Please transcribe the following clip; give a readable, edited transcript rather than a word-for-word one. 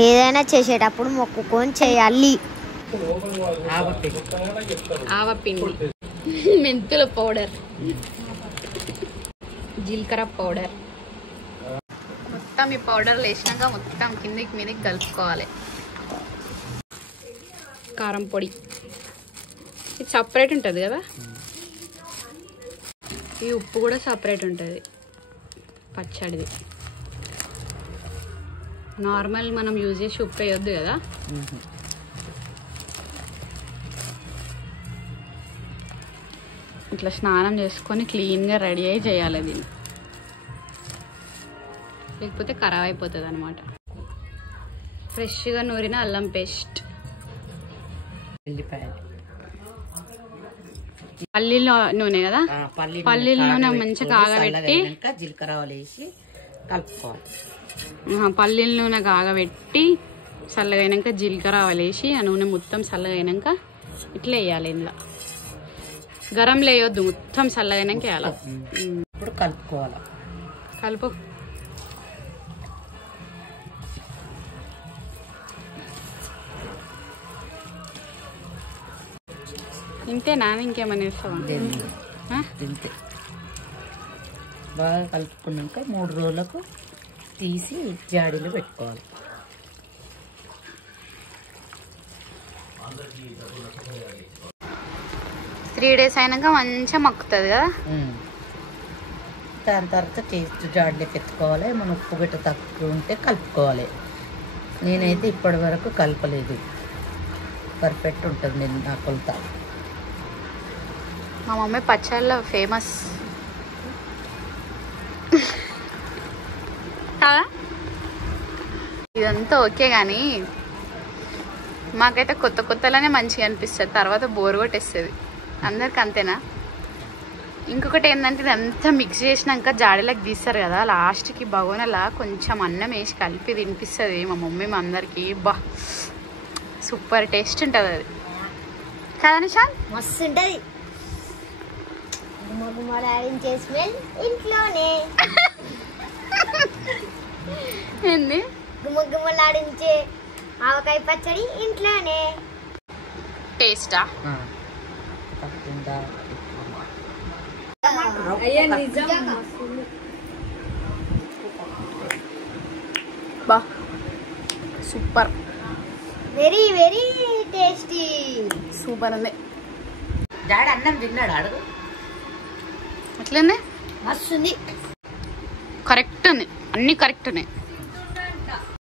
ఏదైనా చేసేటప్పుడు మొక్కుకొని చేయాలి. ఆవపిండి, మెంతుల పౌడర్, జీలకర్ర పౌడర్, మొత్తం ఈ పౌడర్లు వేసినాక మొత్తం కిందికి మీదకి కలుపుకోవాలి. కారం పొడి ఇది సపరేట్ ఉంటుంది కదా, ఈ ఉప్పు కూడా సపరేట్ ఉంటుంది పచ్చడిది. నార్మల్ మనం యూజ్ చేసి ఉప్పు వేయొద్దు కదా. ఇట్లా స్నానం చేసుకొని క్లీన్గా రెడీ అయ్యి చేయాలి దీన్ని, లేకపోతే ఖరాబ్ అయిపోతుంది అనమాట. ఫ్రెష్గా నూరిన అల్లం పేస్ట్, పల్లీల నూనె కదా, పల్లీల నూనె మంచిగా కాగబెట్టి జీలకర్ర వేసి కలుపుకోవాలి. పల్లీల నూనె కాగబెట్టి చల్లగా అయినాక జీలకర్ర వేసి ఆ నూనె మొత్తం చల్లగా అయినాక ఇట్లా వేయాలి. ఇందులో గరంలో వేయొద్దు, మొత్తం చల్లగా అయినాక వేయాలి. ఇప్పుడు కలుపుకోవాలి. కలుపు. ఇంతేనా, ఇంకేమైనా వేస్తావా? ఇంతే. బాగా కలుపుకున్నాక 3 రోజులకు తీసి జాడీలో పెట్టుకోవాలి. త్రీ డేస్ అయినాక మంచిగా మక్కుతుంది కదా. దాని తర్వాత టేస్ట్ జాడీలోకి ఎత్తుకోవాలి. మన ఉప్పు గట్ట తక్కువ ఉంటే కలుపుకోవాలి. నేనైతే ఇప్పటి వరకు కలపలేదు. పర్ఫెక్ట్ ఉంటుంది నేను నా కొలత. మా మమ్మీ పచ్చళ్ళ ఫేమస్ కదా. ఇదంతా ఓకే కానీ మాకైతే కొత్త కొత్తలోనే మంచిగా అనిపిస్తుంది, తర్వాత బోర్ కొట్టేస్తుంది. అందరికి అంతేనా? ఇంకొకటి ఏంటంటే ఇదంతా మిక్స్ చేసినాక జాడీలకు తీస్తారు కదా, లాస్ట్కి బగోనలా కొంచెం అన్నం వేసి కలిపి తినిపిస్తుంది మా మమ్మీ మా అందరికి. బా సూపర్ టేస్ట్ ఉంటుంది అది కదా నిషాన్? మస్తు ఉంటుంది. గుమ్మగుమ్మలాడించే స్మెల్ ఇంట్లోనే. ఏంది? గుమ్మగుమ్మలాడించే ఆవకాయ పచ్చడి ఇంట్లోనే. టేస్టా? బా super, very very tasty. Super ఉంది. డాడీ అన్నం తిన్నాడు అడుగు. అట్లనే మస్తు ఉంది. కరెక్ట్ ఉంది, అన్ని కరెక్ట్ ఉన్నాయి.